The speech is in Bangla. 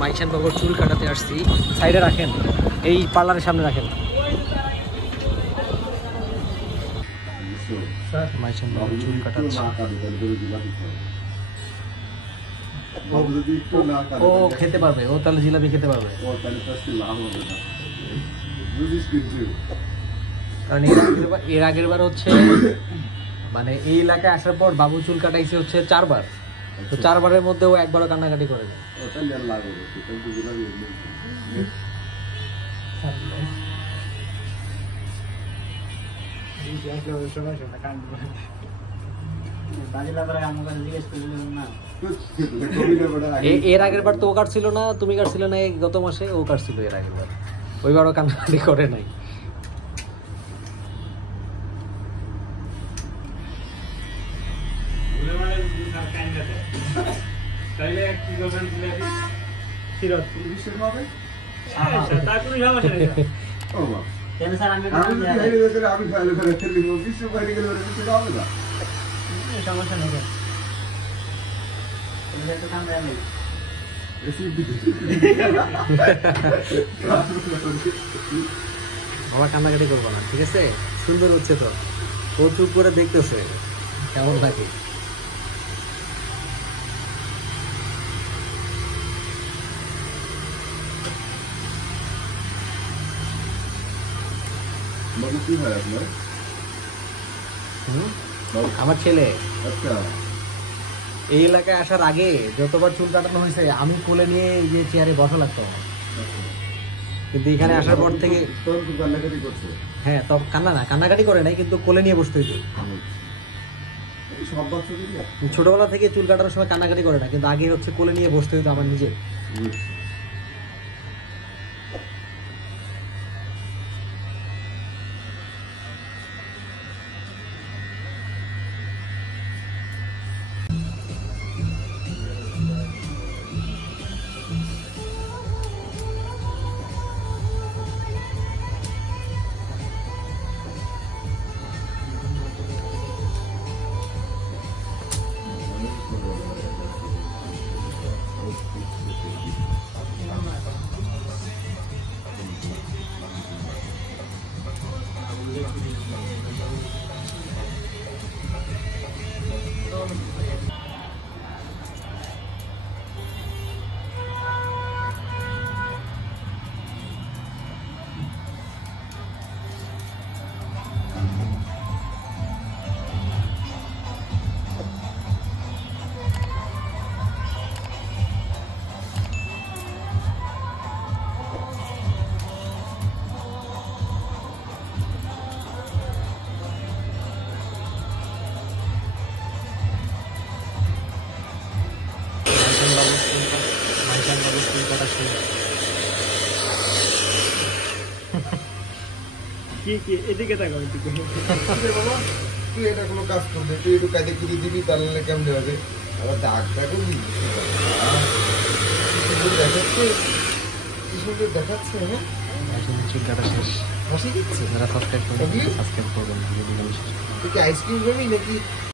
মাইশান বাবুর চুল কাটাতে আসছি। সাইডে রাখেন, এই পার্লারের সামনে রাখেন। মাইশান বাবুর চুল কাটাচ্ছে। ও খেতে পারবে, ও তাহলে জিলাপি খেতে পারবে। কারণ এর আগের বার হচ্ছে মানে এই এলাকায় আসার পর বাবু চুল কাটাইছে হচ্ছে 4 বার। তো 4 বারের মধ্যে ও একবারও কান্নাকাটি করে না। এর আগের বার তো ও কাটছিল না, তুমি কাটছিল না, গত মাসে ও কাটছিল এর আগের বার, ওইবারও কান্নাকাটি করে নাই। বাবা কান্নাকাটি করবো না, ঠিক আছে? সুন্দর হচ্ছে তো, ও চুপ করে দেখতেছে কেমন থাকে। আমার ছেলে এই এলাকায় আসার আগে যতবার চুল কাটানো হয়েছে আমি কোলে নিয়ে এই যে চেয়ারে বসা লাগতো আমার, কিন্তু এখানে আসার পর থেকে হ্যাঁ তো কান্নাকাটি করে নাই, কিন্তু কোলে নিয়ে বসতে হইতো। ছোটবেলা থেকে চুল কাটানোর সময় কান্নাকাটি করে না, কিন্তু আগে হচ্ছে কোলে নিয়ে বসতে হইতো আমার নিজের। এদিকে তাকাও, এদিকে বাবা তুই এটা কোনো কাজ করবি, তুই একটু কাজে করে দিবি তাহলে কেমন হবে। আবার দাগটাকে দেখাচ্ছে, কি সুন্দর দেখাচ্ছে। হ্যাঁ চুল কাটা শেষ, হাসি দিচ্ছে। যারা সাবস্ক্রাইব করবেন তুই কি আইসক্রিম খাবি নাকি?